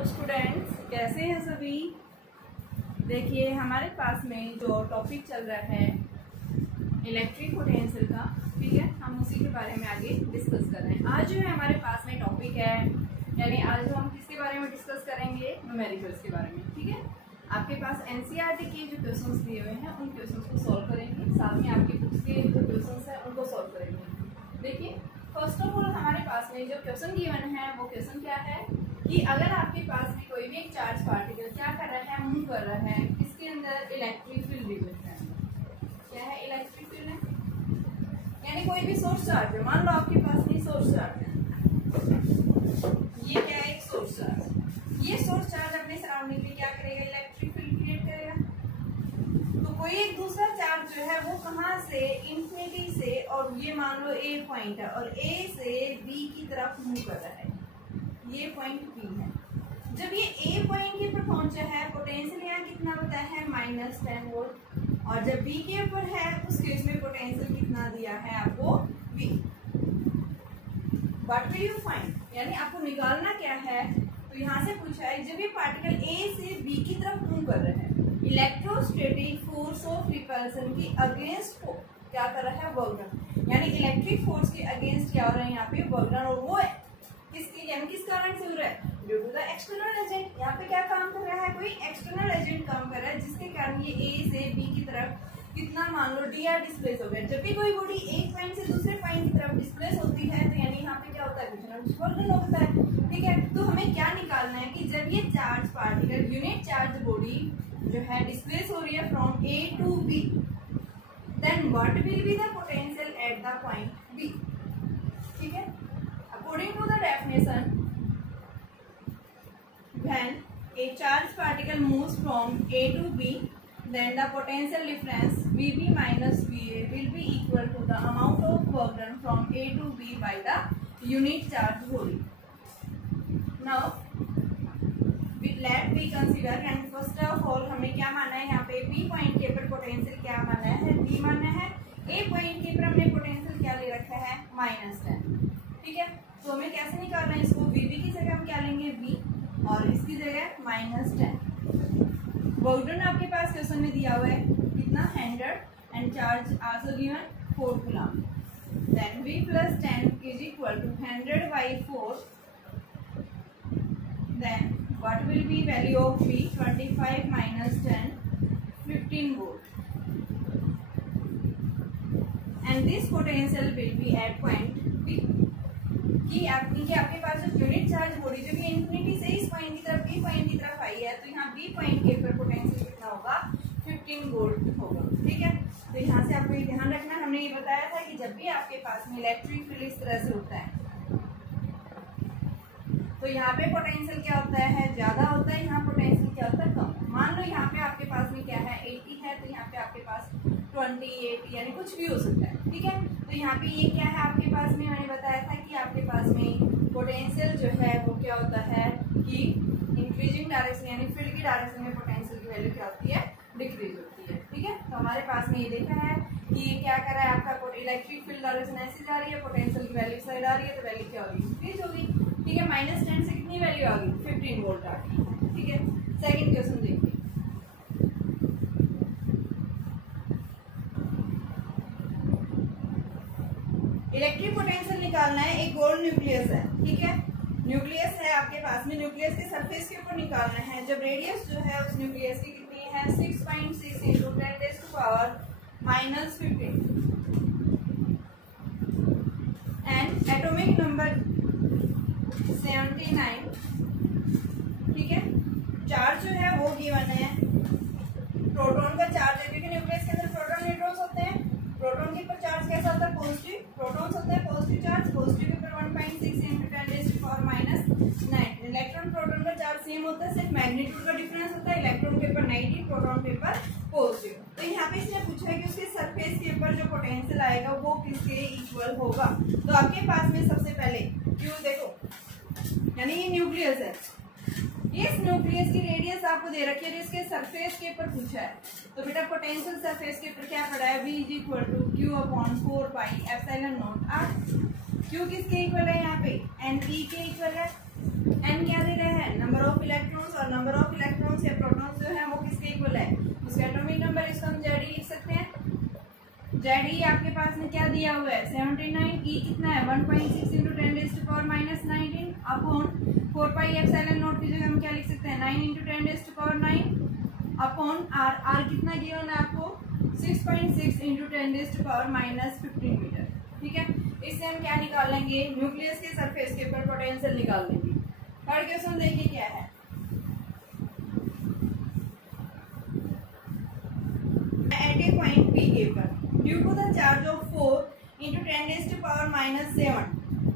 Hello students, कैसे हैं सभी। देखिए हमारे पास में जो टॉपिक चल रहा है इलेक्ट्रिक पोटेंशियल का, ठीक है, हम उसी के बारे में आगे डिस्कस कर रहे हैं। आज जो है हमारे पास में टॉपिक है, यानी आज जो हम किसके बारे में डिस्कस करेंगे, न्यूमेरिकल्स के बारे में। ठीक है, आपके पास एनसीईआरटी के जो क्वेश्चंस दिए हुए हैं उन क्वेश्चंस को सॉल्व करेंगे, साथ में आपके बुक्स के जो क्वेश्चंस हैं उनको सॉल्व करेंगे। देखिए फर्स्ट ऑफ ऑल हमारे पास में जो क्वेश्चन गिवन है वो क्वेश्चन क्या है कि अगर आपके पास में कोई भी एक चार्ज पार्टिकल क्या कर रहा है, मूव कर रहा है, इसके अंदर इलेक्ट्रिक फील्ड डिवेलप है। क्या है इलेक्ट्रिक फील्ड है, यानी कोई भी सोर्स चार्ज है। मान लो आपके पास में सोर्स चार्ज है, ये क्या है, एक सोर्स चार्ज। ये सोर्स चार्ज अपने सराउंडिंग में क्या करेगा, इलेक्ट्रिक फील्ड क्रिएट करेगा। तो कोई एक दूसरा चार्ज जो है वो कहाँ से, इंफिनिटी से, और ये मान लो ए पॉइंट है और ए से बी की तरफ मूव कर रहा है, ये पॉइंट बी है। जब ये ए पॉइंट के ऊपर पहुंचा है, पोटेंशियल यहाँ कितना बताया है, -10 वोल्ट, और जब बी के ऊपर है उस केस में पोटेंशियल कितना दिया है आपको, B. What will you find, यानी आपको निकालना क्या है। तो यहाँ से पूछा है जब ये पार्टिकल ए से बी की तरफ मूव कर रहे हैं, इलेक्ट्रोस्टैटिक फोर्स ऑफ रिपल्सन की अगेंस्ट को क्या कर रहा है, वर्क डन। यानी इलेक्ट्रिक फोर्स के अगेंस्ट क्या हो रहा है यहाँ पे, वर्क डन। और वो है किसके, यानी किस कारण से हो रहा है, due to the external agent. यहाँ पे क्या काम कर रहा है, कोई एक्सटर्नल एजेंट काम कर रहा है, जिसके कारण ये ए से बी की तरफ कितना, मान लो डी आर डिस्प्लेस हो गया। जब भी कोई बॉडी एक पॉइंट से दूसरे पॉइंट की तरफ डिस्प्लेस होती है तो यानी यहाँ पे क्या होता है, कुछ ना कुछ वर्क डन होता है। ठीक है, तो हमें क्या निकालना है कि जब ये charge particle, unit charge body जो है डिस्प्लेस हो रही है from A to B, then what will be the potential at the point B. ठीक है, according to the definition, when a charged particle moves from A to B, then the potential difference VB minus VA will be equal to the amount of work done from A to B by the unit charge body. Now let me consider, and first of all हमें क्या माना है, यहाँ पे B point के ऊपर potential क्या माना है, B माना है। A पॉइंट के ऊपर हमने पोटेंशियल क्या ले रखा है, -10। ठीक है, तो हमें कैसे निकालना है इसको, VB की जगह हम क्या लेंगे, V, और इसकी जगह -10। वर्क डन आपके पास क्वेश्चन में दिया हुआ है कितना, 100, and charge also given 4 coulomb. Then V + 10 is equal to 100 by 4। Then what will be value of V, 25 - 10, 15 volt, and this potential will be at point B। कि आपके पास जो यूनिट चार्ज बॉडी जो कि इंफिनिटी से इस point की तरफ B point की तरफ आई है, तो यहाँ बी पॉइंट के ऊपर पोटेंशियल कितना होगा, 15 वोल्ट होगा। ठीक है, तो यहाँ से आपको ये ध्यान रखना, हमने ये बताया था कि जब भी आपके पास में इलेक्ट्रिक फील्ड इस तरह से होता है तो यहाँ पे पोटेंशियल क्या होता है, ज्यादा होता है, यहाँ पोटेंशियल क्या होता है, कम। मान लो यहाँ पे आपके पास में क्या है, 80 है, तो यहाँ पे आपके पास 20, 80 यानी कुछ भी हो सकता है। ठीक है, तो यहाँ पे ये क्या है आपके पास में, मैंने बताया था कि आपके पास में पोटेंशियल जो है वो क्या होता है कि इंक्रीजिंग डायरेक्शन, यानी फील्ड की डायरेक्शन में पोटेंशियल की वैल्यू क्या होती है, डिक्रीज होती है। ठीक है, तो हमारे पास में ये देखा है कि ये क्या कर रहा है, आपका इलेक्ट्रिक फील्ड डायरेक्शन ऐसी जा रही है, पोटेंशियल की वैल्यू साइड आ रही है, तो वैल्यू क्या होगी, इंक्रीज होगी। ठीक है, -10 से कितनी वैल्यू आ गई, 15 वोल्ट आ गई। ठीक है, सेकंड क्वेश्चन देखिए। इलेक्ट्रिक पोटेंशियल निकालना है, एक गोल्ड न्यूक्लियस है। ठीक है, न्यूक्लियस है आपके पास में, न्यूक्लियस के सरफेस के ऊपर निकालना है। जब रेडियस जो है उस न्यूक्लियस की कितनी है, 6.6 × 10⁻⁻15, एंड एटॉमिक नंबर 79। ठीक है, चार्ज जो है वो गिवन है, प्रोटॉन का चार्ज है, क्योंकि न्यूक्लियस के अंदर प्रोटॉन न्यूट्रॉन्स होते हैं। प्रोटॉन के ऊपर चार्ज कैसा होता है, पॉजिटिव, प्रोटॉन्स होते हैं पॉजिटिव चार्ज, पॉजिटिव के ऊपर 1.6 × 10⁻⁹ इलेक्ट्रॉन प्रोटॉन का चार्ज सेम होता है, सिर्फ मैग्नीट्यूड का डिफरेंस होता है, इलेक्ट्रॉन के ऊपर नेगेटिव, प्रोटॉन के ऊपर पॉजिटिव। तो यहाँ पे इसने पूछा है कि उसके सरफेस के ऊपर जो पोटेंशियल आएगा वो किसके इक्वल होगा। तो आपके पास में सबसे पहले क्यों देखो, यानी ये न्यूक्लियस है, इस न्यूक्लियस की रेडियस आपको दे रखी है, इसके सरफेस के ऊपर पूछा है, तो बेटा पोटेंशियल सरफेस के ऊपर क्या पड़ा है, V = Q/4πε0r। Q किसके इक्वल है यहाँ पे, N E के इक्वल है। N क्या दे रहा है, नंबर ऑफ इलेक्ट्रॉन जेड ई आपके पास में क्या दिया हुआ है 79, ई कितना है 1.6 into 10⁻⁻19 upon 4 pi epsilon not की जगह हम क्या लिख सकते हैं 9 इंटू 10⁻9 अपॉन आर, आर कितना गिवन है आपको 6.6 इंटू 10⁻15 मीटर। ठीक है, इससे हम क्या निकाल लेंगे न्यूक्लियस के सरफेस के ऊपर पोटेंशियल निकाल लेंगे। थर्ड क्वेश्चन देखिए क्या है, at a point P के पर due to the charge of 4 into 10⁻⁻7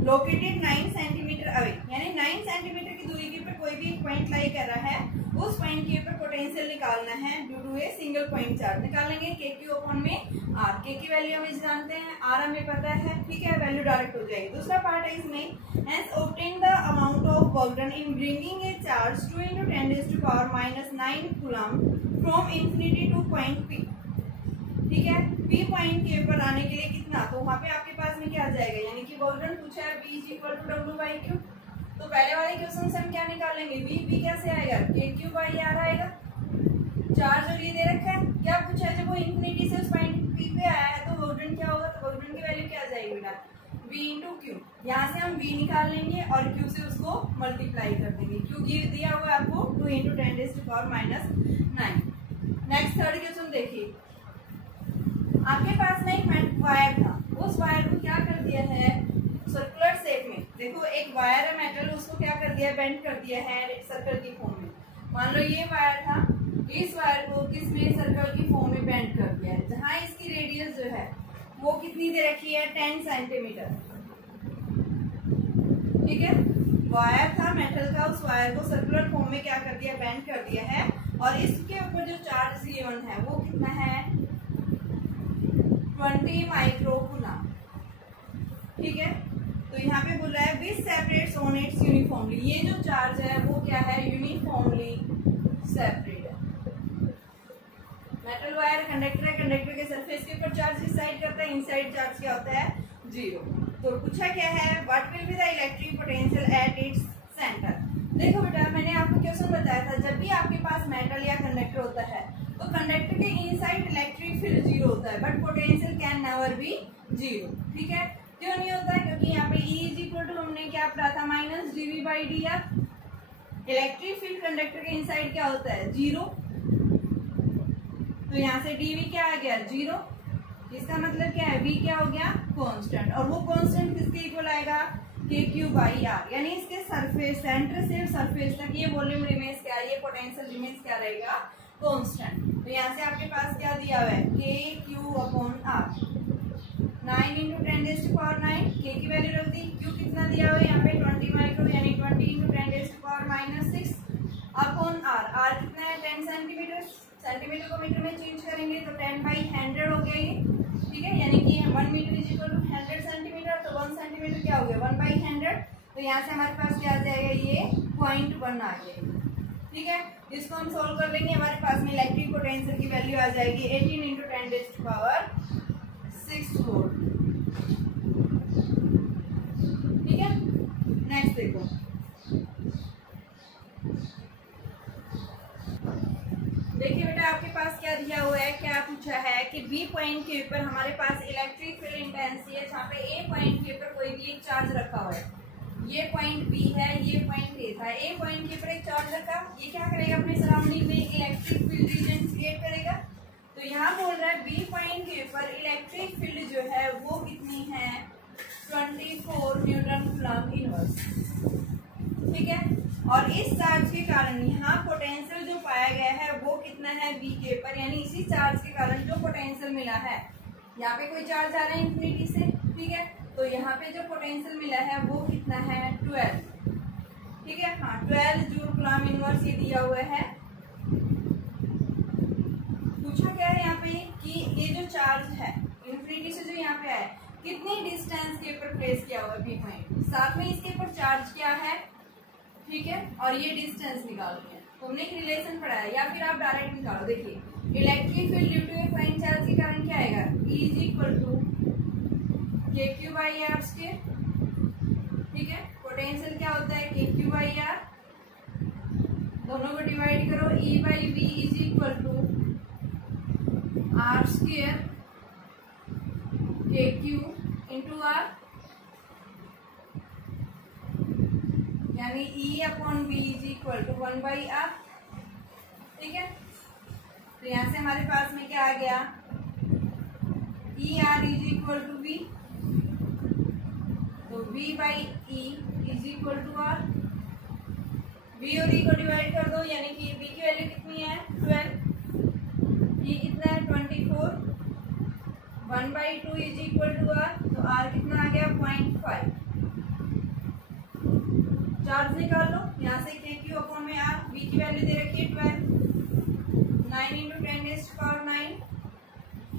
located 9 centimetre away, यानी 9 सेंटीमीटर की दूरी के ऊपर कोई भी एक पॉइंट लाई कर रहा है, उस पॉइंट के ऊपर पोटेंशियल निकालना है due to a single point charge. निकालेंगे के क्यू अपॉन में आर, के की वैल्यू हमें जानते हैं, आर हमें पता है, ठीक है, वैल्यू डायरेक्ट हो जाएगी। दूसरा पार्ट है इसमें hence obtain the amount of work done in bringing a charge 2 into 10⁻⁹ coulomb from infinity to point P. ठीक है, पी पॉइंट के ऊपर आने के लिए कितना, तो वहां पे आपके पास में क्या आ जाएगा, यानी कि वर्क डन पूछा है V = W/Q। तो पहले वाले क्वेश्चन से हम क्या निकालेंगे, V कैसे आएगा KQ/R आएगा। चार्ज और ये दे रखा है, क्या पूछा है, जब वो इंफिनिटी से उस पॉइंट P पे आया है तो वर्क डन क्या होगा, तो वर्क डन की वैल्यू क्या आ जाएगी बेटा V × Q। यहाँ से हम V निकाल लेंगे और Q से उसको मल्टीप्लाई कर देंगे। Q दिया हुआ है आपको 2 into 10⁻⁹। नेक्स्ट थर्ड क्वेश्चन देखिए, आपके पास में एक वायर था, उस वायर को क्या कर दिया है सर्कुलर शेप में, देखो एक वायर है मेटल, उसको क्या कर दिया है बेंड कर दिया है सर्कल की फॉर्म में। मान लो ये वायर था, इस वायर को किसमें सर्कल की फॉर्म में बेंड कर दिया है, जहां इसकी रेडियस जो है वो कितनी दे रखी है 10 सेंटीमीटर। ठीक है, वायर था मेटल का, उस वायर को सर्कुलर फॉर्म में क्या कर दिया बेंड कर दिया है, और इसके ऊपर जो चार्ज गिवन है वो कितना है 20 माइक्रोकूलम। ठीक है, तो यहाँ पे बोल रहा है which separates on it's uniformly, ये जो चार्ज है वो क्या है यूनिफॉर्मली सेपरेट है। मेटल वायर कंडक्टर है, कंडक्टर के सरफेस के ऊपर चार्ज इस साइड करता है, इनसाइड चार्ज क्या होता है 0। तो पूछा क्या है what will be the electric potential at its centre. देखो बेटा, मैंने आपको क्वेश्चन बताया था, जब भी आपके पास मेटल या कंडक्टर होता है तो कंडक्टर के इनसाइड इलेक्ट्रिक फील्ड 0 होता है, but potential can never be 0। ठीक है, क्यों नहीं होता है, क्योंकि यहाँ पे E = हमने क्या पढ़ा था -dV/dr। इलेक्ट्रिक फील्ड कंडक्टर के इनसाइड क्या होता है 0, तो यहाँ से dV क्या आ गया 0, इसका मतलब क्या है V क्या हो गया कांस्टेंट, और वो कांस्टेंट किसके इक्वल आएगा KQ/R, यानी इसके सरफेस सेंटर से सरफेस तक ये वॉल्यूम रिमेन्स क्या, ये पोटेंशियल रिमेन्स क्या रहेगा कांस्टेंट। तो यहाँ से आपके पास क्या दिया हुआ है KQ/R 9 into 10⁻⁹, के की वैल्यू रख दी, Q कितना दिया हुआ है यहाँ पे 20 माइक्रो, यानी 20 into 10⁻⁶ अपॉन R, R कितना है 10 सेंटीमीटर, सेंटीमीटर को मीटर में चेंज करेंगे तो 10/100 हो गया ये। ठीक है, यानी कि 1 मीटर = 100 सेंटीमीटर, तो 1 सेंटीमीटर क्या हो गया 1/100। तो यहाँ से हमारे पास क्या आ जाएगा ये 0.1 आ जाएगा। ठीक है, इसको हम सोल्व कर लेंगे, हमारे पास में इलेक्ट्रिक पोटेंशियल की वैल्यू आ जाएगी 18 into 10⁻6 वोल्ट। ठीक है, नेक्स्ट देखो, देखिए बेटा आपके पास क्या दिया हुआ है, क्या पूछा है कि बी पॉइंट के ऊपर हमारे पास इलेक्ट्रिक फील्ड इंटेंसिटी है, जहाँ पे ए पॉइंट के ऊपर कोई भी एक चार्ज रखा हुआ है, ये पॉइंट बी है, ये पॉइंट ए था, ए पॉइंट के ऊपर एक चार्ज रखा, ये क्या करेगा अपने सराउंडिंग में इलेक्ट्रिक फील्ड रीजन क्रिएट करेगा। तो यहाँ बोल रहा है बी पॉइंट के ऊपर इलेक्ट्रिक फील्ड जो है वो कितनी है 24 न्यूटन कूलम इनवर्स। ठीक है, और इस चार्ज के कारण यहाँ पोटेंशियल जो पाया गया है वो कितना है बी के ऊपर, यानी इसी चार्ज के कारण जो पोटेंशियल मिला है, यहाँ पे कोई चार्ज आ रहा है इंफिनिटी से। ठीक है, तो यहाँ पे जो पोटेंशियल मिला है वो कितना है 12। ठीक है, हाँ 12 जूल कूलम इनवर्स ये दिया हुआ है। पूछा क्या है यहाँ पे कि ये जो चार्ज है इंफिनिटी से जो यहाँ पे है कितनी डिस्टेंस के ऊपर प्लेस किया हुआ है बी पॉइंट, साथ में इसके ऊपर चार्ज क्या है। ठीक है, और ये डिस्टेंस निकालनी है, तो हमने एक रिलेशन पढ़ा है, या फिर आप डायरेक्ट निकालो। देखिए electric field due to a point charge के कारण क्या आएगा E = KQ/R²। ठीक है, पोटेंशियल क्या होता है KQ/R, दोनों को डिवाइड करो, E/V = R² के क्यू इंटू आर, यानी E upon B is equal to 1/r। ठीक है, तो यहां से हमारे पास में क्या आ गया, E R is equal to B, तो B by E is equal to R. B और ई को डिवाइड कर दो, यानी कि बी की वैल्यू कितनी है 12, ई कितना है 24, 1/2 इज इक्वल टू आर, तो आर कितना आ गया 0.5। चार्ज निकाल लो, यहाँ से के क्यू अपॉन में आर, बी की वैल्यू दे रखी है 12, 9 × 10⁹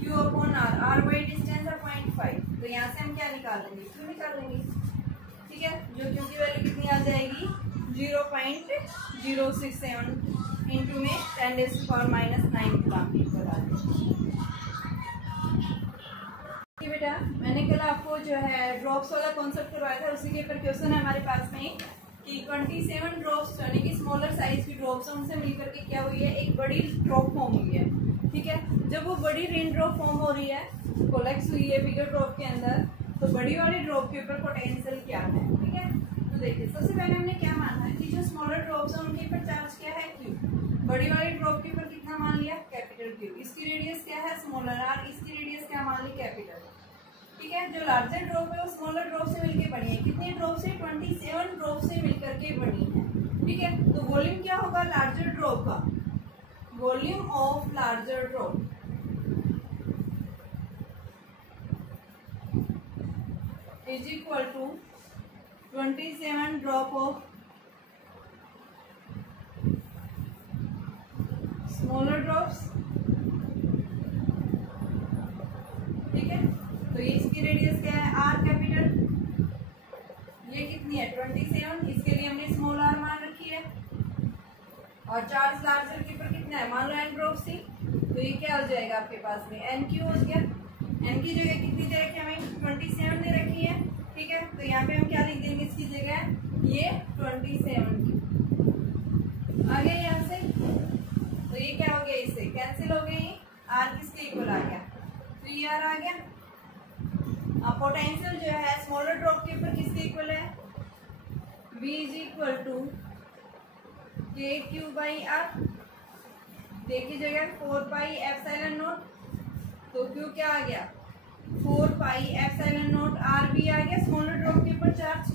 q upon r, r by distance है 0.5, तो यहाँ से हम क्या निकाल लेंगे, क्यू निकाल लेंगे। ठीक है, जो क्यू की वैल्यू कितनी आ जाएगी 0.067 इंटू में 10⁻⁹ ग्राम इक्वल आ जाएगी। बेटा मैंने कल आपको जो है ड्रॉप्स वाला कॉन्सेप्ट करवाया था, उसी के ऊपर क्वेश्चन है हमारे पास में कि 27 ड्रॉप्स यानी कि स्मॉलर साइज की ड्रॉप्स उनसे मिलकर के क्या हुई है, एक बड़ी ड्रॉप फॉर्म हुई है। ठीक है, जब वो बड़ी रेन ड्रॉप फॉर्म हो रही है, कोलेक्स हुई है बिगर ड्रॉप के अंदर, तो बड़ी वाली ड्रॉप के ऊपर पोटेंशियल क्या है। ठीक है, तो देखिए सबसे पहले हमने क्या माना है कि जो स्मॉलर ड्रॉप्स है उनके ऊपर चार्ज क्या है क्यू। बड़ी वाली ड्रॉप के ऊपर कितना मान लिया कैपिटल क्यू, इसकी रेडियस क्या है स्मॉलर आर, इसकी रेडियस क्या मान ली कैपिटल। ठीक है, जो लार्जर ड्रॉप है वो स्मॉलर ड्रॉप से मिलकर बनी है, कितनी ड्रॉप से 27 ड्रॉप से मिलकर के बनी है। ठीक है, तो वॉल्यूम क्या होगा लार्जर ड्रॉप का, volume of larger drop is equal to 27 drop of smaller drops. ठीक है, तो ये इसकी रेडियस क्या है आर कैपिटल, ये कितनी है 27, इसके लिए हमने स्मॉल आर मान रखी है, और चार्ज लार्जर के ऊपर कितना है मान लो एन ड्रॉप सी, तो ये क्या हो जाएगा आपके पास में एन क्यू हो गया। एन की जगह कितनी दे रखी है हमें 27 दे रखी है। ठीक है, तो यहाँ पे हम क्या लिख देंगे इसकी जगह ये 27 आ गया यहाँ से, तो ये क्या हो गया इससे कैंसिल हो गई, आर किसके इक्वल आ गया 3r आ गया। अब पोटेंशियल जो है स्मॉलर ड्रॉप के ऊपर किसके इक्वल है, v इज इक्वल टू के क्यू बाई आर, देखिए जगह 4πε0, तो क्यू क्या आ गया 4πε0 आर भी आ गया स्मॉलर ड्रॉप के ऊपर चार्ज।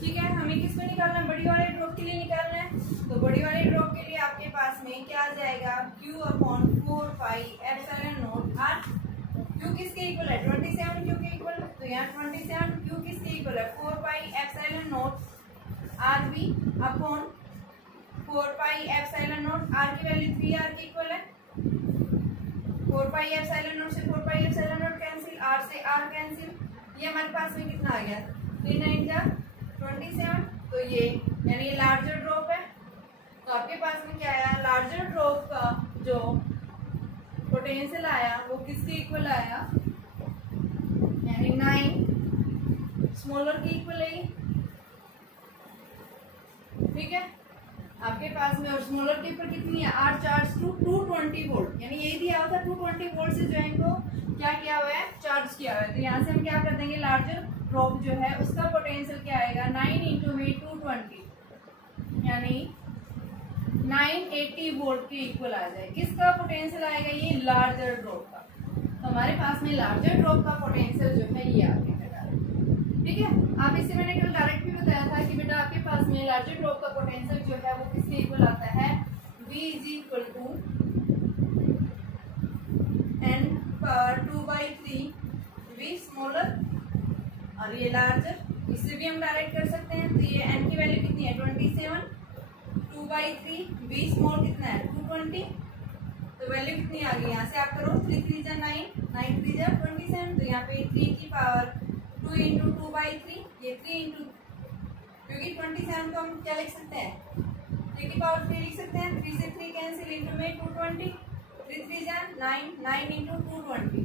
ठीक है, हमें किस पे निकालना है, बड़ी वाले ड्रॉप के लिए निकालना है, तो बड़ी वाले ड्रॉप के लिए आपके पास में क्या आ जाएगा q अपॉन 4πε0 आर। क्यू किसके इक्वल है 27 क्यू के इक्वल, तो यहाँ 27 क्यू किसके इक्वल है 4πε0 आर बी अपॉन 4πε0 आर की वैल्यू 3r की इक्वल है, 4πε0 से 4πε0 कैंसिल, आर से आर कैंसिल, ये हमारे पास में कितना आ गया 3 9 जा 27, तो ये यानी ये लार्जर ड्रॉप है। तो आपके पास में क्या आया लार्जर ड्रॉप का जो पोटेंशियल आया वो किसके इक्वल आया, यानी 9 स्मॉलर की इक्वल है। ठीक है, आपके पास में और स्मॉलर के ऊपर कितनी है आर चार्ज टू 220 वोल्ट, यानी यही दिया हुआ था 220 वोल्ट से जो इनको क्या किया हुआ है चार्ज किया हुआ है। तो यहाँ से हम क्या कर देंगे लार्जर ड्रॉप जो है उसका पोटेंशियल क्या आएगा 9 इंटू में 220 यानी 980 वोल्ट के इक्वल आ जाए। किसका पोटेंशियल आएगा ये लार्जर ड्रॉप का। तो हमारे पास में लार्जर ड्रॉप का पोटेंशियल जो है ये आ गया। ठीक है, आप इससे मैंने कल डायरेक्ट भी बताया था कि बेटा आपके पास में लार्जर ड्रॉप का पोटेंशियल जो है वो किसके इक्वल आता है v is equal to n power 2/3 v smaller और ये लार्जर, इससे भी हम डायरेक्ट कर सकते हैं। तो ये n की वैल्यू कितनी है 27, 2/3 v स्मॉल कितना है 220, तो वैल्यू कितनी आ गई यहाँ से आप करो 3 3 जा 9, 9 3 जा 27, तो यहाँ पे 3 की पावर 2 इंटू 2/3, ये 3 इंटू क्योंकि 27 को हम क्या लिख सकते हैं 3 की पावर 3 लिख सकते हैं, 3 से 3 कैंसिल इंटू में 220, 3 3 जा 9, 9 इंटू 220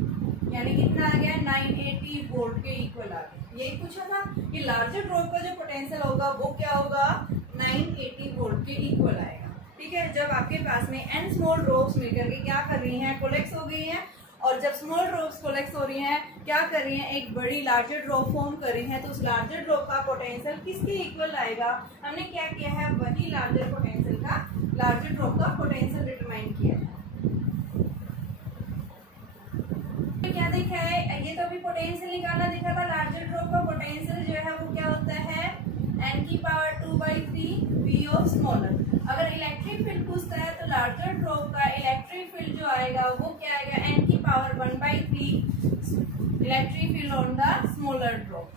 यानी कितना आ गया 980 वोल्ट के इक्वल आ गया। यही पूछा था कि लार्जर ड्रॉप का जो पोटेंशियल होगा वो क्या होगा 980 वोल्ट के इक्वल आएगा। ठीक है, जब आपके पास में n स्मॉल ड्रॉप्स मिलकर के क्या कर रही हैं कोलेक्स हो गई हैं और जब स्मॉल ड्रॉप्स कोलेक्ट हो रही हैं, क्या कर रही हैं, एक बड़ी लार्जर ड्रॉप फॉर्म कर रही हैं, तो उस लार्जर ड्रॉप का पोटेंशियल किसके इक्वल आएगा, हमने क्या किया है, वही लार्जर पोटेंशियल का, लार्जर ड्रॉप का पोटेंशियल डिटरमाइन किया है। क्या देखा है, ये तो अभी पोटेंशियल निकालना देखा था, लार्जर ड्रॉप का पोटेंशियल जो है वो क्या होता है, n की पावर 2/3 v ऑफ स्मॉलर। अगर इलेक्ट्रिक फील्ड पूछता है तो लार्जर ड्रॉप का इलेक्ट्रिक फील्ड जो आएगा वो क्या आएगा, n की power 1/3 electric field on the smaller drop.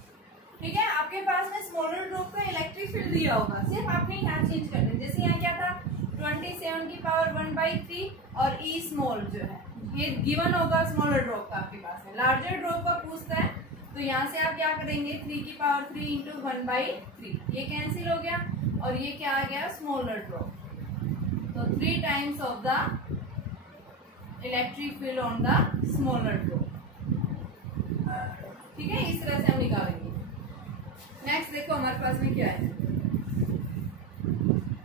ठीक है, आपके पास में स्मॉलर ड्रॉप का इलेक्ट्रिक फील्ड दिया होगा, सिर्फ आपने यहाँ चेंज करना है। जैसे यहाँ क्या था, 27 की पावर 1/3 और e स्मॉल जो है ये गिवन होगा स्मॉलर ड्रॉप का आपके पास है। लार्जर ड्रॉप का पूछता है तो यहाँ से आप क्या करेंगे, 3 की पावर 3 इंटू 1/3, ये कैंसिल हो गया और ये क्या आ गया, स्मॉलर ड्रॉप। तो 3 times of the electric field on the smaller drop. ठीक है, इस तरह से हम निकालेंगे। नेक्स्ट देखो हमारे पास में क्या है,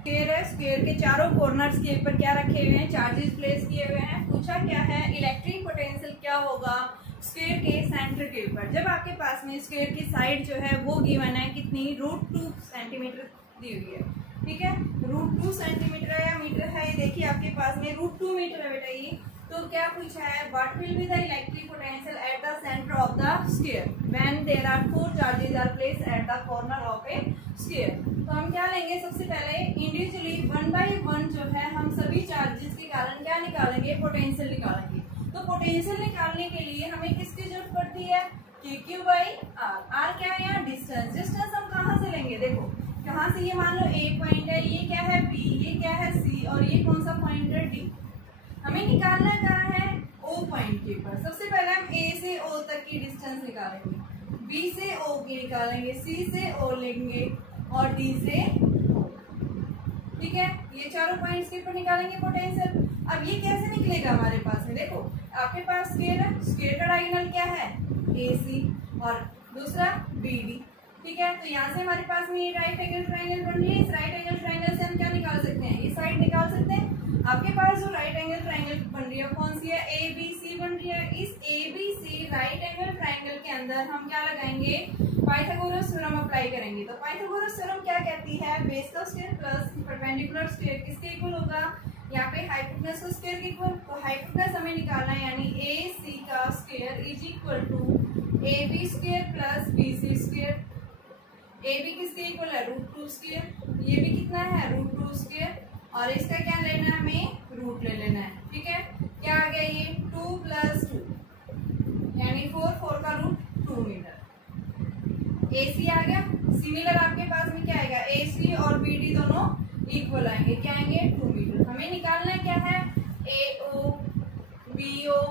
स्क्वायर है, स्क्वायर के चारों कॉर्नर्स के ऊपर क्या रखे हुए हैं, चार्जेस प्लेस किए हुए हैं। पूछा क्या है, इलेक्ट्रिक पोटेंशियल क्या होगा स्क्वायर के सेंटर के ऊपर। जब आपके पास में स्क्वायर की साइड जो है वो गिवन है कितनी, √2 सेंटीमीटर दी हुई है। ठीक है, √2 सेंटीमीटर है या मीटर है, ये देखिए आपके पास में √2 मीटर है बेटा ये। तो क्या पूछा है, what will be the electric potential at the centre of the square when there are 4 charges are placed at the corner of a square. तो हम क्या लेंगे, सबसे पहले इंडिविजुअली 1 बाई 1 जो है हम सभी चार्जेस के कारण क्या निकालेंगे, पोटेंशियल निकालेंगे। तो पोटेंशियल निकालने के लिए हमें किसकी जरूरत पड़ती है, KQ/R। R क्या है यहाँ, डिस्टेंस। डिस्टेंस हम कहाँ से लेंगे, देखो कहाँ से, ये मान लो A पॉइंट है, ये क्या है B, ये क्या है C और ये कौन सा पॉइंट है D। हमें निकालना कहाँ है, O पॉइंट के ऊपर। सबसे पहले हम A से O तक की डिस्टेंस निकालेंगे, B से O की निकालेंगे, C से O लेंगे और D से O। ठीक है, ये चारों पॉइंट्स के ऊपर निकालेंगे पोटेंशियल। अब ये कैसे निकलेगा हमारे पास में, देखो आपके पास स्क्वायर है, स्क्वायर का डायगोनल क्या है, AC और दूसरा BD। ठीक है, तो यहाँ से हमारे पास में ये राइट एंगल ट्रायंगल बन रही है। इस राइट एंगल ट्रायंगल से हम क्या निकाल सकते हैं, ये साइड निकाल सकते हैं। आपके पास जो राइट एंगल ट्रायंगल बन रही है कौन सी है, ABC बन रही है। इस ABC राइट एंगल ट्रायंगल के अंदर हम क्या लगाएंगे, पाइथागोरस थ्योरम अप्लाई करेंगे। तो पाइथागोरस थ्योरम क्या कहती है, बेस का स्क्वायर प्लस परपेंडिकुलर स्क्वायर किसके इक्वल होगा, यहाँ पे हाइपोटेनस का स्क्वायर इक्वल। तो हाइपोटेनस हमें निकालना है, यानी AC का square is equal to AB square plus BC square. AB किसके इक्वल है, √2 स्क्वायर। ये भी कितना है, √2 स्क्वायर और इसका क्या लेना है, हमें रूट ले लेना है। ठीक है, क्या आ गया ये 2 + 2 यानी 4, 4 का रूट 2 मीटर। AC आ गया। सिमिलर आपके पास में क्या आएगा, AC और BD दोनों इक्वल आएंगे, क्या आएंगे 2 मीटर। हमें निकालना क्या है, AO, BO,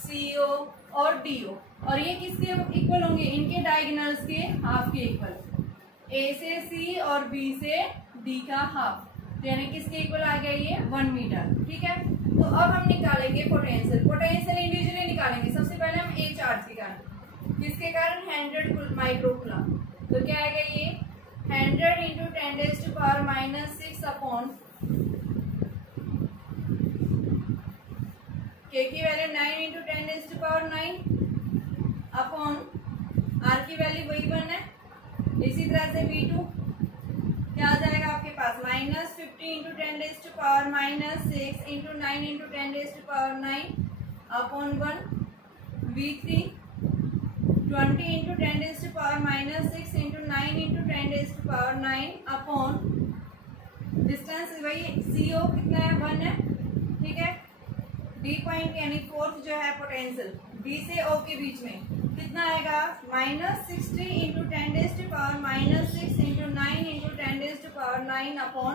CO और DO और ये किसके इक्वल होंगे, इनके डायगोनल्स के हाफ के इक्वल। A से C और B से D का हाफ, यानी किसके इक्वल आ गया ये 1 मीटर। ठीक है, तो अब हम निकालेंगे पोटेंशियल। पोटेंशियल इंडिविजुअली निकालेंगे। सबसे पहले हम A चार्ज निकालेंगे, किसके कारण 100 माइक्रोकूलम। तो क्या आएगा ये 100 इंटू 10⁻⁻6 अपॉन K की वैल्यू 9 इंटू 10⁹ अपॉन R की वैल्यू वही 1 है। इसी तरह से V2 क्या आ जाएगा आपके पास, -50 into 10⁻⁻6 into 9 into 10⁻9 upon 1। V3 20 into 10⁻6 into 9 into 10⁻9 upon distance वही CO कितना है 1 है। ठीक है, D पॉइंट यानी फोर्थ जो है पोटेंशियल B से O के बीच में कितना आएगा, -60 into 10⁻6 into 9 into 10⁻9 upon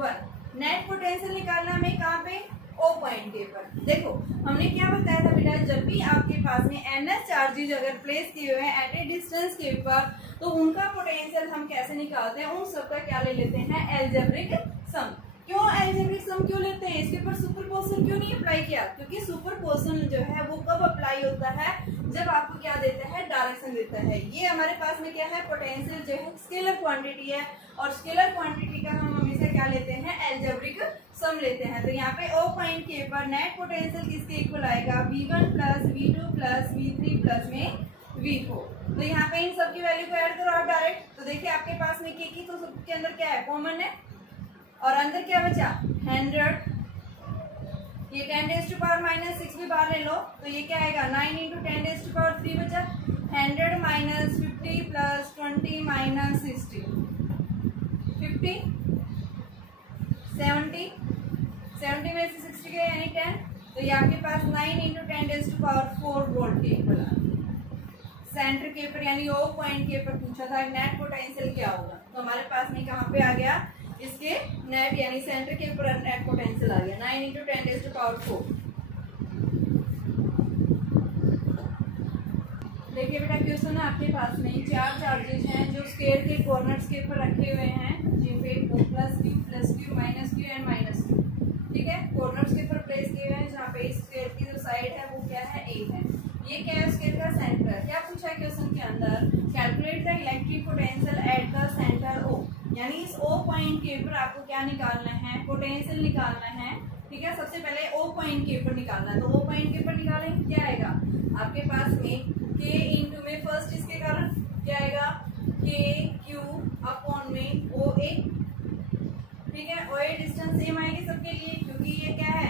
1। Net potential निकालना हमें कहाँ पे, O पॉइंट के ऊपर। देखो हमने क्या बताया था बेटा, जब भी आपके पास में NS चार्जेज अगर प्लेस किए हुए हैं एट ए डिस्टेंस के ऊपर तो उनका पोटेंशियल हम कैसे निकालते हैं, उन सबका क्या ले लेते हैं, एल्जेब्रिक सम। क्यों एल्जेब्रिक सम क्यों लेते हैं, इसके ऊपर सुपरपोजिशन क्यों नहीं अप्लाई किया, क्योंकि सुपरपोजिशन जो है वो कब अप्लाई होता है, जब आपको क्या देता है, डायरेक्शन देता है। ये हमारे पास में क्या है, पोटेंशियल जो है स्केलर क्वांटिटी है और स्केलर क्वांटिटी का हम हमेशा क्या लेते हैं, एल्जेब्रिक सम लेते हैं। तो यहाँ पे O पॉइंट के पर नेट पोटेंशियल किसके इक्वल आएगा, V1 plus V2 plus V3 plus में V4। तो यहाँ पे इन सब की वैल्यू को ऐड करो आप डायरेक्ट। तो देखिए आपके पास में की तो सबके अंदर क्या है, कॉमन है, और अंदर क्या बचा 100, ये 10⁻⁻6 भी बाहर ले लो तो ये क्या आएगा 9 × 10⁻³ बचा, 100 माइनस 50 प्लस 20 माइनस 60 50 70 में से 60 गए यानी 10, तो ये आपके पास 9 × 10⁴ वोल्ट के इक्वल आ गया। सेंटर के ऊपर यानी O पॉइंट के ऊपर पूछा था नेट पोटेंशियल क्या होगा, तो हमारे पास में कहाँ पे आ गया, इसके नेट यानी सेंटर के ऊपर नेट पोटेंशियल आ गया 9 × 10⁴। देखिए बेटा क्वेश्चन है आपके पास में 4 चार्जेस हैं जो स्क्वायर के कॉर्नर्स के ऊपर रखे हुए हैं, जिन पे plus Q minus Q and minus Q, ठीक है, कॉर्नर्स के ऊपर प्लेस किए हुए हैं, जहाँ पे स्क्वायर की जो साइड है वो क्या है A है। ये क्या है, स्क्वायर का सेंटर। क्या पूछा है क्वेश्चन के अंदर, calculate the electric potential at the centre O, यानी इस O पॉइंट के ऊपर आपको क्या निकालना है, पोटेंशियल निकालना है, ठीक है। सबसे पहले O पॉइंट के ऊपर निकालना है, तो O पॉइंट के ऊपर निकालेंगे क्या आएगा आपके पास में K इंटू में फर्स्ट इसके कारण क्या आएगा KQ अपॉन में OA, ठीक है। OA डिस्टेंस सेम आएगी सबके लिए क्योंकि ये क्या है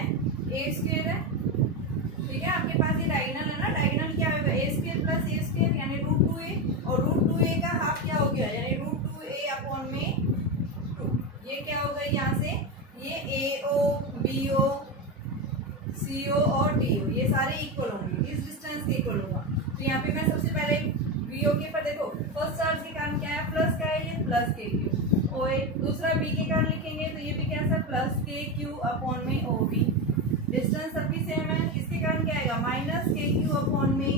A² है, ठीक है। आपके पास ये डायगोनल है ना, डायगोनल क्या होगा A² प्लस A² यानी √2A, और √2A का हाफ क्या हो गया यानी √2A अपॉन में 2। ये क्या होगा यहाँ से, ये AO BO CO और DO ये सारे इक्वल होंगे, इस डिस्टेंस के इक्वल होगा। तो यहाँ पे मैं सबसे पहले VO के पर देखो फर्स्ट चार्ज के कारण क्या है, प्लस का है ये प्लस KQ OA, दूसरा B के कारण लिखेंगे तो ये भी कैसा प्लस KQ अपॉन में OB, डिस्टेंस सबकी सेम है, इसके कारण क्या आएगा माइनस KQ अपॉन में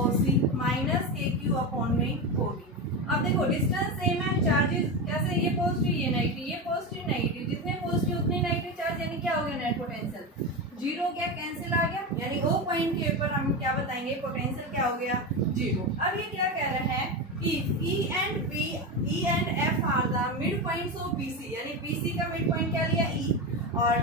OC माइनस KQ अपॉन में OB। अब देखो डिस्टेंस सेम है, चार्जेस कैसे, ये पॉजिटिव ये नेगेटिव, ये पॉजिटिव नेगेटिव, जितने पॉजिटिव उतने नेगेटिव चार्ज, यानी क्या हो गया नेट पोटेंशियल जीरो, क्या कैंसिल आ गया, यानी O पॉइंट के ऊपर हम क्या बताएंगे पोटेंशियल क्या हो गया 0। अब ये क्या कह रहा है, if E and F are the mid points of BC, यानी BC का मिड पॉइंट क्या लिया E, और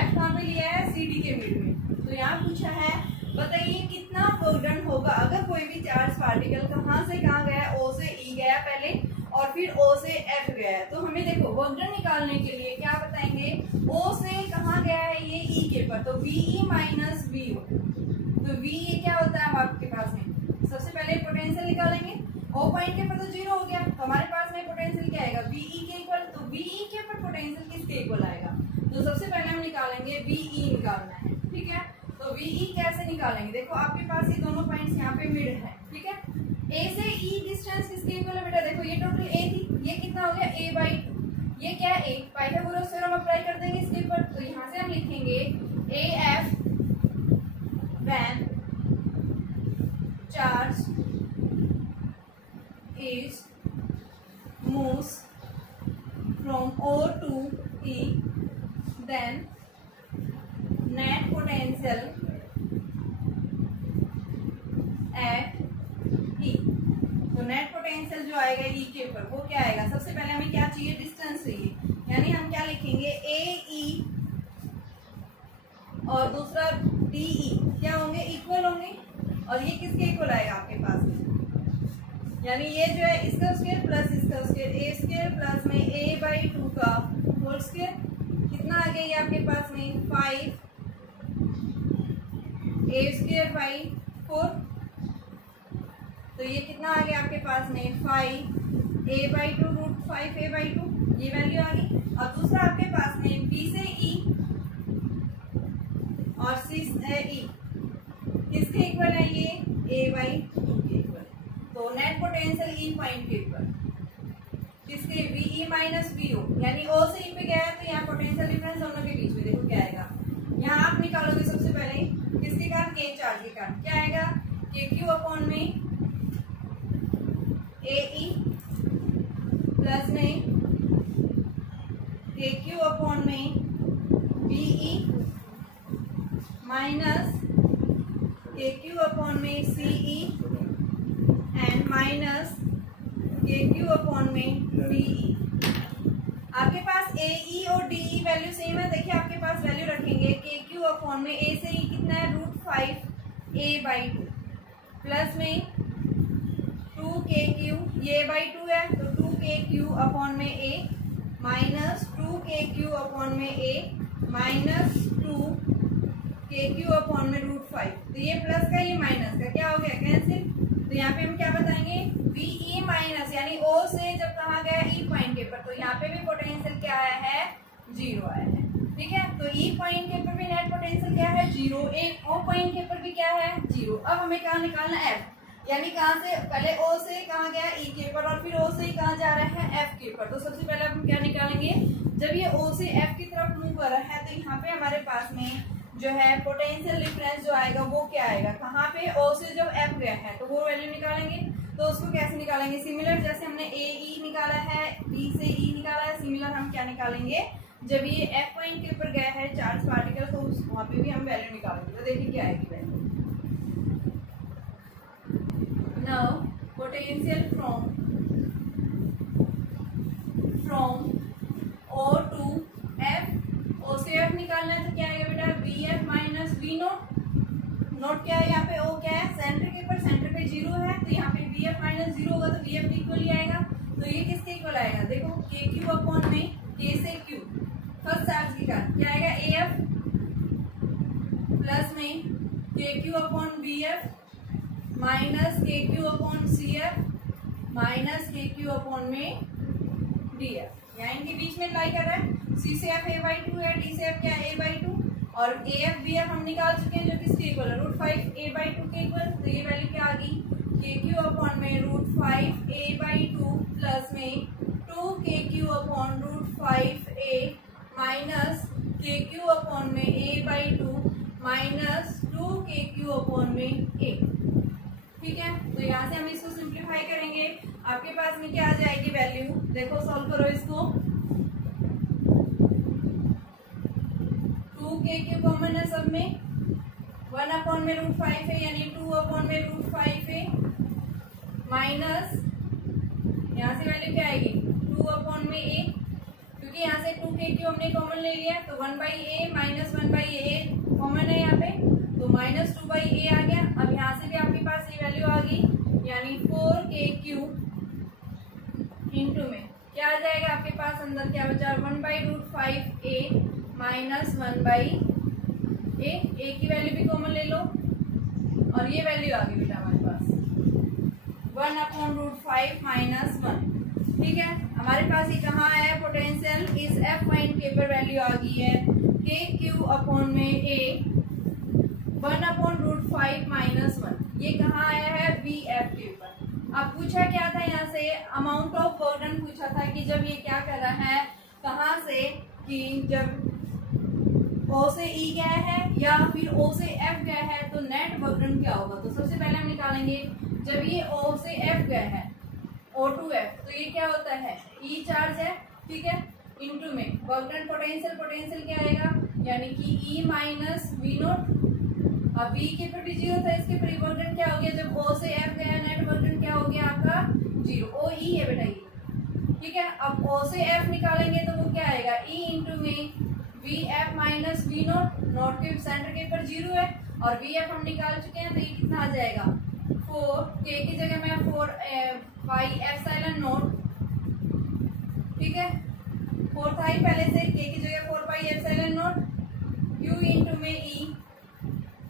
F कहाँ पे लिया है CD के मिड में। तो यहाँ पूछा है बताइए कितना वर्क डन होगा अगर कोई भी चार्ज पार्टिकल कहाँ से कहाँ गया, O से E गया पहले और फिर O से F गया। तो हमें देखो वर्क डन निकालने के लिए क्या बताएंगे, O से कहाँ गया है ये E के पर, तो VE माइनस VO, तो VE क्या होता है आपके पास में, सबसे पहले पोटेंशियल निकालेंगे, O पॉइंट के पर तो 0 हो गया, तो हमारे पास में पोटेंशियल क्या आएगा VE के इक्वल, तो VE के पर पोटेंशियल किसके इक्वल आएगा, तो सबसे पहले हम निकालेंगे VE निकालना है, ठीक है। तो VE कैसे निकालेंगे, देखो आपके पास ये दोनों पॉइंट्स यहाँ पे मिड है, ठीक है। A से E डिस्टेंस किसके इक्वल है बेटा, देखो ये टोटल A थी, ये कितना हो गया A/2, ये क्या है A, पाइथागोरस थ्योरम अप्लाई कर देंगे इसके ऊपर, तो यहाँ से हम लिखेंगे AF when charge is moves from O to E, then net potential at E। तो नेट पोटेंशियल जो आएगा E के ऊपर वो क्या आएगा, सबसे पहले हमें क्या चाहिए डिस्टेंस चाहिए, यानी हम क्या लिखेंगे AE और दूसरा DE क्या होंगे इक्वल होंगे, और ये किसके इक्वल आएगा आपके पास में, यानी ये जो है इसका स्क्वायर प्लस इसका स्क्वायर A² प्लस में A/2 का होल स्क्वायर, कितना आ गया ये आपके पास में 5 A²/4, तो ये कितना आ गया आपके पास में 5 A/2 √5 A/2, ये वैल्यू आ गई। अब दूसरा आपके पास में B से E और C से E किसके इक्वल है ये A/2 के इक्वल, तो नेट पोटेंशियल E पॉइंट के ऊपर किसके VE माइनस VO, यानी O से E पे गया है तो यहाँ पोटेंशियल डिफरेंस दोनों के बीच में देखो क्या आएगा, यहाँ आप निकालोगे सबसे पहले किसके कारण K चार्ज के कारण, क्या आएगा KQ अपॉन में AE प्लस में KQ अपॉन में BE माइनस KQ अपॉन में CE and minus KQ upon में DE। आपके पास AE और DE वैल्यू सेम है, देखिए आपके रखेंगे के क्यू अपॉन में ए से ई कितना है √5a/2 प्लस में 2kq, ये /2 है तो 2kq अपॉन में a माइनस 2kq अपॉन में a माइनस 2kq अपॉन में √5। तो ये प्लस का ये माइनस का क्या हो गया कैंसिल। तो यहाँ पे हम क्या बताएंगे VE माइनस यानी O से जब कहा गया E पॉइंट के पर तो यहाँ पे भी पोटेंशियल क्या आया है 0 आया है। ठीक है, तो E पॉइंट के पर भी नेट पोटेंशियल क्या है 0, O पॉइंट के पर भी क्या है 0। अब हमें कहाँ निकालना F, यानी कहाँ से पहले O से कहाँ गया E के पर और फिर O से कहाँ जा रहा है F के पर। तो सबसे पहले हम क्या निकालेंगे, जब ये O से F की तरफ मूव कर रहा है तो यहाँ पे हमारे पास में जो है पोटेंशियल डिफरेंस जो आएगा वो क्या आएगा, कहाँ पे O से जब F गया है तो वो वैल्यू निकालेंगे। तो उसको कैसे निकालेंगे, सिमिलर जैसे हमने AE निकाला है, B से E निकाला है, सिमिलर हम क्या निकालेंगे जब ये F पॉइंट के ऊपर गया है चार्ज पार्टिकल तो वहां पे भी हम वैल्यू निकालेंगे। तो देखिए क्या आएगी value. Now potential from O to F, O से F निकालना है तो क्या आएगा बेटा VF माइनस V नोट क्या है यहाँ पे O क्या है सेंटर के पर, सेंटर पे 0 है तो यहाँ पे VF माइनस 0 होगा तो VF इक्वल ही आएगा। तो ये किसके इक्वल आएगा, देखो KQ अपॉन में K से Q फर्स्ट चार्ज के कारण क्या आएगा AF प्लस में KQ upon BF minus KQ upon CF minus KQ upon में DF। यहाँ इनके बीच में लाई कर रहा है, C से F a/2 है, D से F क्या है a/2 और AF BF हम निकाल चुके हैं जो किसके इक्वल है √5a/2 के इक्वल। तो ये वैल्यू क्या आ गई KQ अपॉन में √5a/2 प्लस में 2KQ upon √5a minus KQ upon में a/2 माइनस 2KQ अपॉन में a। ठीक है, तो यहाँ से हम इसको सिंप्लीफाई करेंगे, आपके पास में क्या आ जाएगी वैल्यू, देखो सॉल्व करो इसको। 2KQ कॉमन है सब में, 1 अपॉन में √5 है यानी 2 अपॉन में √5 है माइनस यहाँ से वैल्यू क्या आएगी 2 अपॉन में a, क्योंकि यहाँ से 2KQ हमने कॉमन ले लिया तो 1/a माइनस 1/a कॉमन है यहाँ पे तो माइनस 2/a आ गया। अब यहाँ से भी आपके पास ये वैल्यू आ गई यानी 4KQ इंटू में क्या आ जाएगा आपके पास अंदर क्या बचा 1/√5a माइनस 1/a, a की वैल्यू भी कॉमन ले लो और ये वैल्यू आ गई बेटा हमारे पास 1 अपॉन √5 माइनस 1। ठीक है, हमारे पास ये कहाँ आया है पोटेंशियल, इस F पॉइंट के पर वैल्यू आ गई है KQ अपॉन में A 1 अपॉन √5 माइनस 1। ये कहाँ आया है VF के ऊपर। अब पूछा क्या था यहाँ से अमाउंट ऑफ बर्डन पूछा था कि जब ये क्या कर रहा है कहाँ से कि जब O से E गया है या फिर O से F गया है तो नेट बर्डन क्या होगा। तो सबसे पहले हम निकालेंगे जब ये O से F गया है O to F तो ये क्या होता है E चार्ज है, ठीक है, इंटू में बर्डन पोटेंशियल क्या आएगा यानी कि E माइनस V0। अब V के पर भी 0 था, इसके पर बर्डन क्या हो गया जब O से F गया नेट बर्डन क्या हो गया आपका 0, OE है बेटा ये। ठीक है, अब O से F निकालेंगे तो वो क्या आएगा E इंटू में VF माइनस V0 नोट के सेंटर के पर 0 है और VF हम निकाल चुके हैं तो ये कितना आ जाएगा 4 K की जगह में 4 पाई एप्सिलॉन नोट। ठीक है, 4 था ही पहले से, K की जगह 4 pi epsilon note Q into में E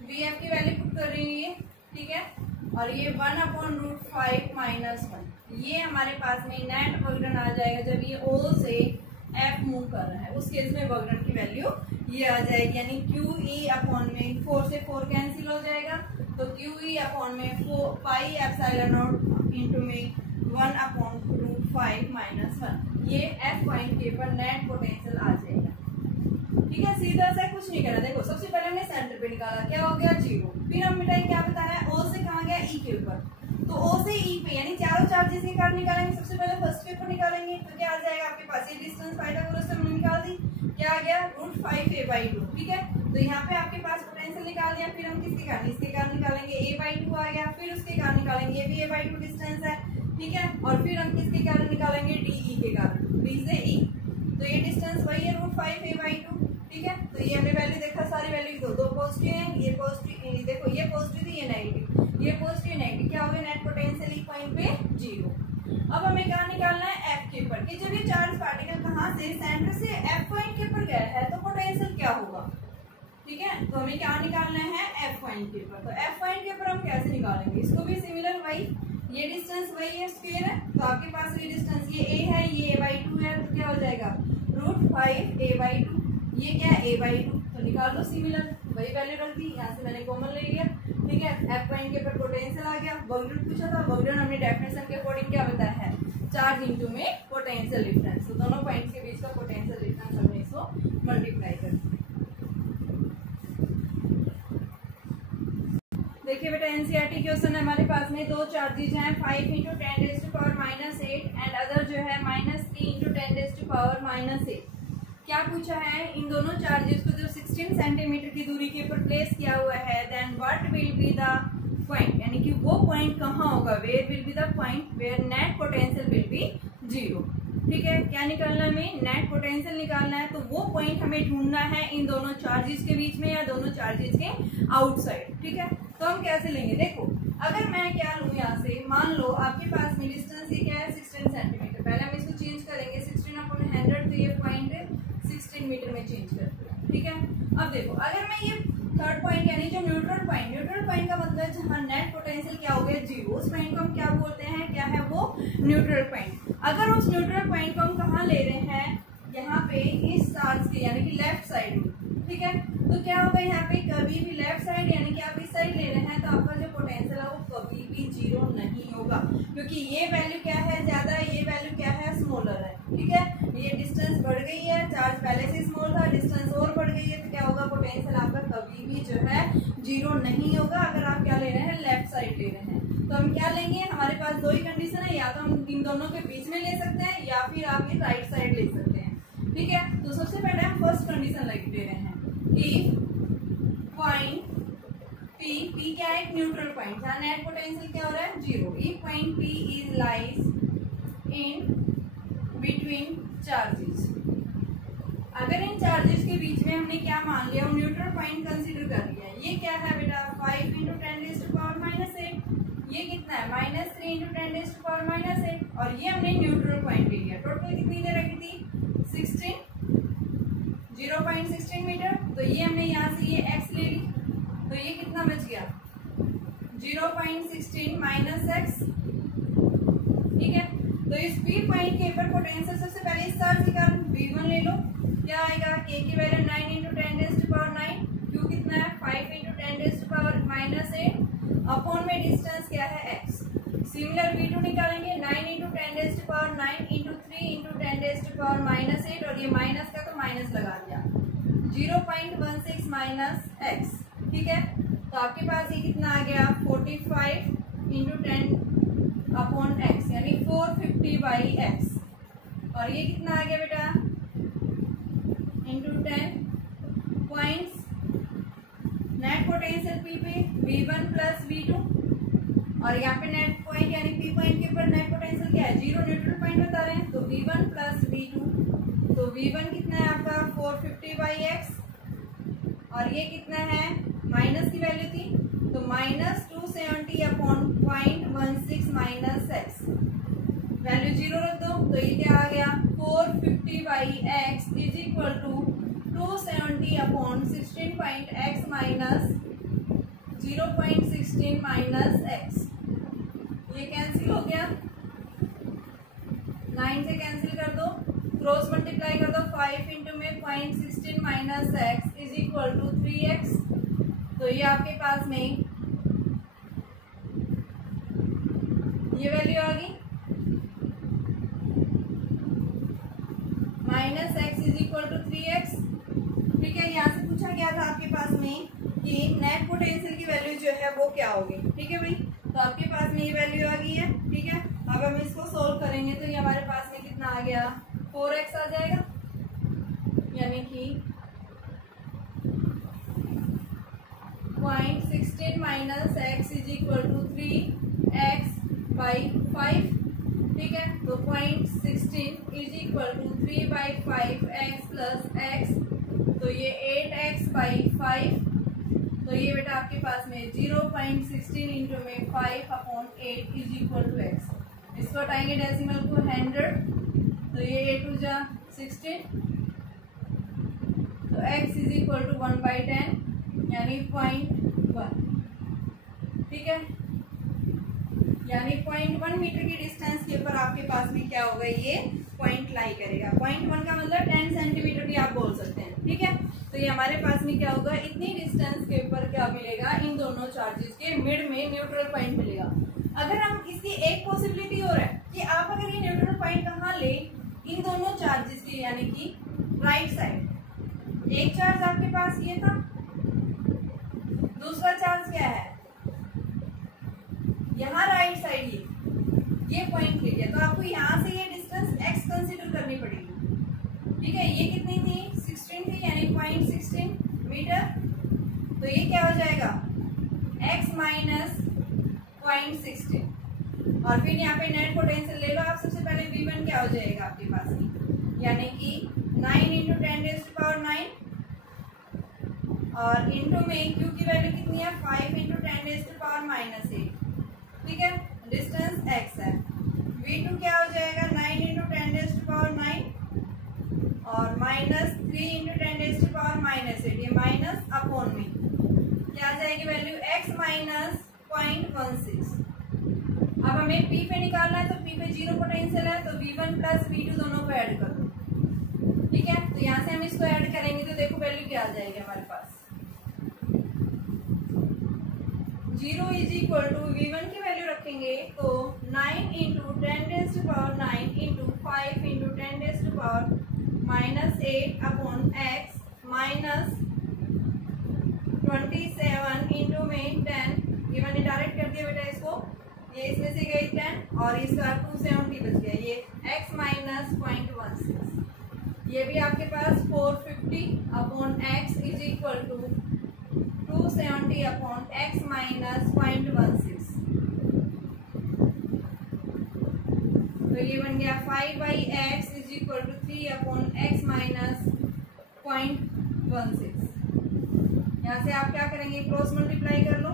VF की वैल्यू पुट कर रही है। ठीक है, और ये 1 अपॉन √5 माइनस 1 ये हमारे पास में नेट बर्डन आ जाएगा जब ये O से F मूव कर रहा है उस केस में बर्डन की वैल्यू ये आ जाएगी यानी QE अपॉन में 4 से 4 कैंसिल हो जाएगा तो QE अपॉन में 4 पाई एप्सिलॉन नॉट इंटू में 1 अपॉन √5 माइनस 1 ये F पॉइंट के पर नेट पोटेंशियल आ जाएगा। ठीक है, सीधा सा कुछ नहीं करना। देखो सबसे पहले हमने सेंटर पे निकाला क्या हो गया 0, फिर हम बेटा क्या बताना है O से कहाँ गया E के ऊपर तो O से E पे यानी चारों चार्जेस के कारण निकालेंगे। सबसे पहले फर्स्ट के ऊपर निकालेंगे तो क्या आ जाएगा आपके पास ये डिस्टेंस पाइथागोरस से हमने निकाल दी क्या आ गया √5a/2। ठीक है, तो यहाँ पे आपके पास पोटेंशियल निकाल दिया, फिर हम किसके कारण इसके कारण निकालेंगे a/2 आ गया, फिर उसके कारण निकालेंगे ये भी a/2 डिस्टेंस है। ठीक है, और फिर हम किसके कारण निकालेंगे DE के कारण, D से E तो ये डिस्टेंस वही है √5a/2। ठीक है, तो ये हमने वैल्यू देखा पॉजिटिव है, ये पॉजिटिव, देखो ये पॉजिटिव थी, ये नेगेटिव, ये पॉजिटिव नेगेटिव, क्या हो गया नेट पोटेंशियल एक पॉइंट पे 0। अब हमें क्या निकालना है एफ के ऊपर कि जब ये चार्ज पार्टिकल कहाँ से सेंटर से एफ पॉइंट के ऊपर गया है तो पोटेंशियल क्या होगा। ठीक है, तो हमें क्या निकालना है एफ पॉइंट के ऊपर। तो एफ पॉइंट के ऊपर हम कैसे निकालेंगे, इसको भी सिमिलर वही, ये डिस्टेंस वही है स्क्वायर है, तो आपके पास ये डिस्टेंस ये a है, ये a/2 है, तो क्या हो जाएगा √5 a/2, ये क्या है a/2, तो निकाल लो सिमिलर, वही वैल्यू रख दी, यहाँ से मैंने कॉमन ले लिया। ठीक है, एफ पॉइंट के ऊपर पोटेंशियल आ गया, वर्क डन पूछा था, वर्क डन हमने डेफिनेशन के अकॉर्डिंग क्या बताया है चार्ज इनटू में पोटेंशियल डिफरेंस, तो दोनों पॉइंट्स के बीच का पोटेंशियल डिफरेंस हमने इसको मल्टीप्लाई कर दिया। देखिए बेटा एनसीईआरटी क्वेश्चन है हमारे पास में, दो चार्जेज हैं 5 × 10⁻⁸ एंड अदर जो है -3 × 10⁻⁸। क्या पूछा है, इन दोनों चार्जेस को जो 16 सेंटीमीटर की दूरी के ऊपर प्लेस किया हुआ है, then what will be the point, यानी कि वो पॉइंट कहाँ होगा, where will be the point where net potential will be 0। ठीक है, क्या निकालना है हमें नेट पोटेंशियल निकालना है, तो वो पॉइंट हमें ढूंढना है इन दोनों चार्जेस के बीच में या दोनों चार्जेस के आउटसाइड। ठीक है, तो हम कैसे लेंगे, देखो अगर मैं क्या लूँ यहाँ से, मान लो आपके पास में डिस्टेंस ये क्या है 16 सेंटीमीटर, पहले हम इसको चेंज करेंगे 16/100, तो ये पॉइंट 16 मीटर में चेंज करते हैं। ठीक है, अब देखो अगर मैं ये थर्ड पॉइंट यानी जो न्यूट्रल पॉइंट का मतलब जहाँ नेट पोटेंशियल क्या हो गया 0, उस पॉइंट को हम क्या बोलते हैं, क्या है वो न्यूट्रल पॉइंट। अगर उस न्यूट्रल पॉइंट को हम कहाँ ले रहे हैं, यहाँ पे इस चार्ज के यानी कि लेफ्ट साइड में। ठीक है, तो क्या होगा यहाँ पे कभी भी लेफ्ट साइड यानी कि आप इस साइड ले रहे हैं तो आपका जो पोटेंशियल है वो कभी भी 0 नहीं होगा, क्योंकि ये वैल्यू क्या है ज्यादा, ये वैल्यू क्या है स्मॉलर है। ठीक है, ये डिस्टेंस बढ़ गई है, चार्ज पहले से स्मॉल था, डिस्टेंस और बढ़ गई है, तो क्या होगा पोटेंशियल आपका कभी भी जो है 0 नहीं होगा अगर आप क्या ले रहे हैं लेफ्ट साइड ले रहे हैं। तो हम क्या लेंगे, हमारे पास दो ही कंडीशन है, या तो हम इन दोनों के बीच में ले सकते हैं या फिर आप ये राइट साइड ले सकते हैं। ठीक है, तो सबसे पहले हम फर्स्ट कंडीशन ले रहे हैं कि पॉइंट P क्या है, एक न्यूट्रल पॉइंट जहाँ नेट पोटेंशियल क्या हो रहा है 0, if point P is lies in between charges. अगर इन चार्जेस के बीच में हमने क्या मान लिया, न्यूट्रल पॉइंट कंसीडर कर लिया, ये क्या है बेटा 5 × 10⁻⁸, ये कितना है -3 × 10⁻⁸, और ये हमने न्यूट्रल पॉइंट ले लिया। टोटल कितनी दे रखी थी 0.16 मीटर, तो ये हमने यहाँ से ये x ले ली, तो ये कितना बच गया 0.16 - x। ठीक है, तो इस P पॉइंट के ऊपर पोटेंशियल सबसे पहले इस चार्ज के कारण V1 ले लो, क्या आएगा k की वैल्यू 9 × 10⁻⁹, Q कितना है 5 × 10⁻⁸, अपॉन में डिस्टेंस क्या है x। सिमिलर V2 निकालेंगे 9 × 10⁻⁹ × 3 × 10⁻⁸, और ये माइनस का तो माइनस लगा दिया 0.16 - x। ठीक है, तो आपके पास ये कितना आ गया 45 × 10/x यानी 450/x, और ये कितना आ गया बेटा × 10 पॉइंट्स नेट पोटेंशियल P पे V1 + V2, और यहाँ पे नेट पॉइंट यानी P पॉइंट के ऊपर नेट पोटेंशियल क्या है 0, न्यूट्रल पॉइंट बता रहे हैं, तो V1 + V2, तो V1 कितना है आपका 450/x, और ये कितना है माइनस की वैल्यू थी तो -270/0.16 - x, वैल्यू 0 रख दो, तो ये क्या आ गया 450/x is equal to 270/16.x minus 0.16 - x। ये कैंसिल हो गया, 9 से कैंसिल कर दो, क्रॉस मल्टीप्लाई कर दो, 5 × में 0.16 - x is equal to 3x, तो ये आपके पास में ये वैल्यू आ गई -x is equal to 3x। ठीक है, यहाँ से पूछा गया था आपके पास में कि नेट पोटेंशियल की वैल्यू जो है वो क्या होगी। ठीक है भाई, तो आपके पास में ये वैल्यू आ गई है। ठीक है, अब हम इसको सोल्व करेंगे तो ये हमारे पास में कितना आ गया 4x आ जाएगा, यानी कि 0.16 - x is equal to 3x/5। ठीक है, तो 0.16 is equal to 3/5x + x, तो ये 8x/5 तो ये बेटा आपके पास में 0.16 इंटू में 5/8 इज इक्वल टू एक्स। इसको हटाएंगे डेसिमल को 100, तो ये 8 टू जा 16, तो x इज इक्वल टू 1/10 यानी 0.1। ठीक है, यानी 0.1 मीटर की डिस्टेंस के ऊपर आपके पास में क्या होगा, ये पॉइंट लाई करेगा। 0.1 का मतलब 10 सेंटीमीटर भी आप बोल सकते हैं। ठीक है, तो ये हमारे पास में क्या होगा, इतनी डिस्टेंस के ऊपर क्या मिलेगा, इन दोनों चार्जेस के मिड में न्यूट्रल पॉइंट मिलेगा। अगर हम इसकी एक पॉसिबिलिटी और है कि आप अगर ये न्यूट्रल पॉइंट कहाँ ले, इन दोनों चार्जेस के, यानी कि राइट साइड। एक चार्ज आपके पास ये था, दूसरा चार्ज क्या है यहाँ राइट साइड, ये पॉइंट ले लिया, तो आपको यहाँ से ये डिस्टेंस x कंसीडर करनी पड़ेगी। ठीक है, ये कितनी थी, 16 थी, यानी 0.16 मीटर। तो ये क्या हो जाएगा, x माइनस 0.16। और फिर यहाँ पे नेट पोटेंशियल ले लो आप। सबसे पहले v1 क्या हो जाएगा आपके पास में, यानी कि 9 इंटू 10⁻⁹ और इंटू में q की वैल्यू कितनी है, 5 इंटू 10⁻⁸। ठीक है, डिस्टेंस x है। v2 क्या हो जाएगा, 9 इंटू 10⁻⁹ और माइनस 3 इंटू 10⁻⁸। ये माइनस अपॉन में क्या आ जाएगी वैल्यू, x माइनस 0.16। अब हमें p पे निकालना है, तो p पे 0 पोटेंशियल है, तो v1 प्लस v2 दोनों को ऐड कर दो। ठीक है, तो यहाँ से हम इसको ऐड करेंगे तो देखो वैल्यू क्या आ जाएगी हमारे पास, 0 इज इक्वल टू v1 की वैल्यू रखेंगे तो 9 into 10⁻⁹ into 5 into 10⁻⁻8 upon x minus 27 into में 10। ये मैंने डायरेक्ट कर दिया बेटा इसको, ये इसमें से गई 10 और इसका 270 बच गया, ये x माइनस 0.16। ये भी आपके पास 450 upon x is equal to 270 upon x minus 0.16। तो ये बन गया 5/x is equal to 3 upon x minus 0.16। यहाँ से आप क्या करेंगे, क्रॉस मल्टीप्लाई कर लो,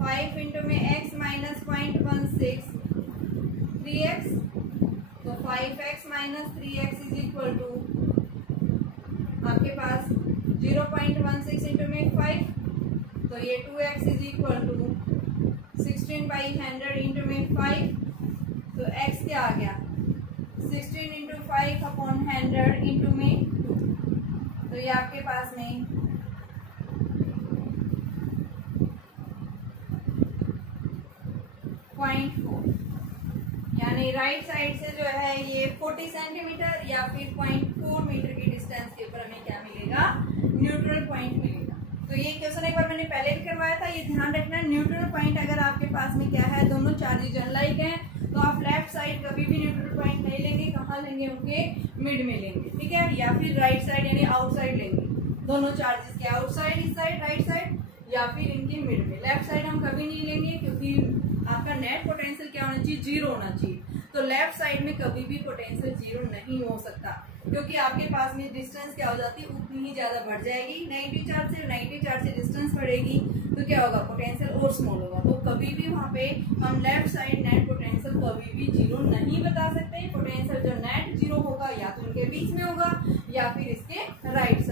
5 इंटू में x माइनस 0.16 3x, तो 5x minus 3x is equal to आपके पास 0.16 इंटू में 5, तो ये 2x is equal to 16/100 into में 5, तो x क्या आ गया, 16 इंटू 5 अपॉन 100 इंटू में 2। तो ये आपके पास में 0.4, यानी राइट साइड से जो है ये 40 सेंटीमीटर या फिर 0.4 मीटर की डिस्टेंस के ऊपर हमें क्या मिलेगा, न्यूट्रल पॉइंट मिलेगा। तो ये क्वेश्चन एक बार मैंने पहले भी करवाया था, ये ध्यान रखना, न्यूट्रल पॉइंट अगर आपके पास में क्या है, दोनों चार्जेज अनलाइक हैं, तो आप लेफ्ट साइड कभी भी न्यूट्रल पॉइंट नहीं लेंगे, कहाँ लेंगे, उनके मिड में लेंगे। ठीक है, या फिर राइट साइड यानी आउटसाइड लेंगे, दोनों चार्जेस के आउटसाइड, इस साइड राइट साइड, या फिर इनके मिड में। लेफ्ट साइड हम कभी नहीं लेंगे क्योंकि आपका नेट पोटेंशियल क्या होना चाहिए, 0 होना चाहिए। तो लेफ्ट साइड में कभी भी पोटेंशियल 0 नहीं हो सकता, क्योंकि आपके पास में डिस्टेंस क्या हो जाती है, उतनी ही ज्यादा बढ़ जाएगी। नेगेटिव चार्ज से डिस्टेंस बढ़ेगी तो क्या होगा, पोटेंशियल और स्मॉल होगा। तो कभी भी वहाँ पे हम लेफ्ट साइड नेट पोटेंशियल कभी भी 0 नहीं बता सकते। पोटेंशियल जो नेट 0 होगा या तो इनके बीच में होगा या फिर इसके राइट